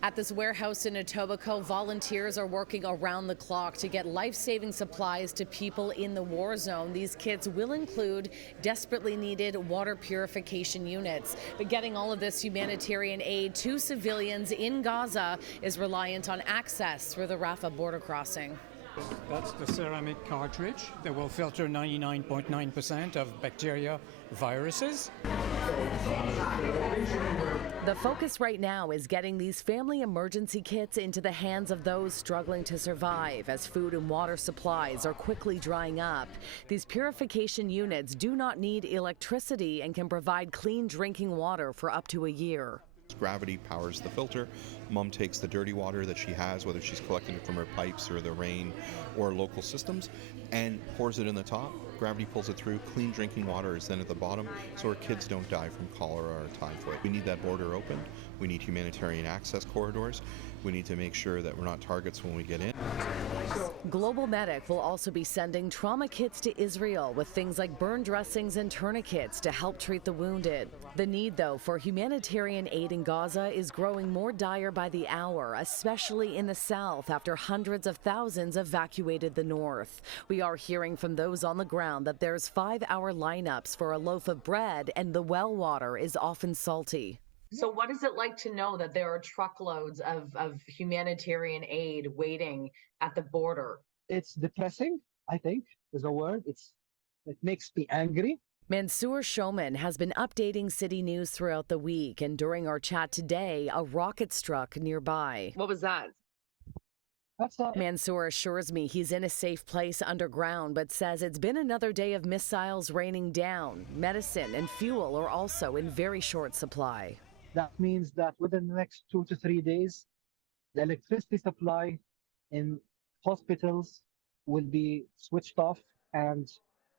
At this warehouse in Etobicoke, volunteers are working around the clock to get life-saving supplies to people in the war zone. These kits will include desperately needed water purification units. But getting all of this humanitarian aid to civilians in Gaza is reliant on access through the Rafah border crossing. That's the ceramic cartridge that will filter 99.9% of bacteria, viruses. The focus right now is getting these family emergency kits into the hands of those struggling to survive as food and water supplies are quickly drying up. These purification units do not need electricity and can provide clean drinking water for up to a year. Gravity powers the filter. Mom takes the dirty water that she has, whether she's collecting it from her pipes or the rain or local systems, and pours it in the top. Gravity pulls it through. Clean drinking water is then at the bottom, so our kids don't die from cholera or typhoid. We need that border open. We need humanitarian access corridors. We need to make sure that we're not targets when we get in. Global Medic will also be sending trauma kits to Israel with things like burn dressings and tourniquets to help treat the wounded. The need, though, for humanitarian aid in Gaza is growing more dire by the hour, especially in the south after hundreds of thousands evacuated the north. We are hearing from those on the ground that there's 5-hour lineups for a loaf of bread and the well water is often salty. So what is it like to know that there are truckloads of humanitarian aid waiting at the border? It's depressing, I think, is a word. It makes me angry. Mansour Shoman has been updating CityNews throughout the week, and during our chat today, a rocket struck nearby. What was that? Mansour assures me he's in a safe place underground, but says it's been another day of missiles raining down. Medicine and fuel are also in very short supply. That means that within the next 2 to 3 days, the electricity supply in hospitals will be switched off, and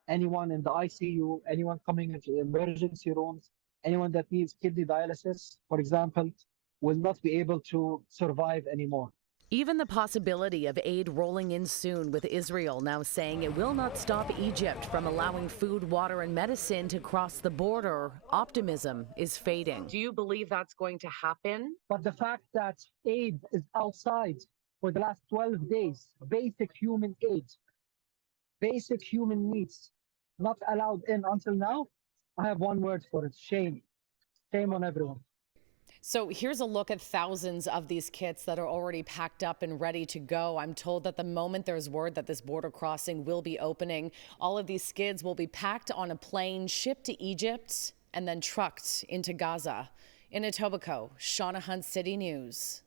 anyone in the ICU, anyone coming into the emergency rooms, anyone that needs kidney dialysis, for example, will not be able to survive anymore. Even the possibility of aid rolling in soon, with Israel now saying it will not stop Egypt from allowing food, water, and medicine to cross the border, optimism is fading. Do you believe that's going to happen? But the fact that aid is outside for the last 12 days, basic human aid, basic human needs, not allowed in until now, I have one word for it: shame. Shame on everyone. So here's a look at thousands of these kits that are already packed up and ready to go. I'm told that the moment there's word that this border crossing will be opening, all of these skids will be packed on a plane, shipped to Egypt, and then trucked into Gaza. In Etobicoke, Shauna Hunt, City News.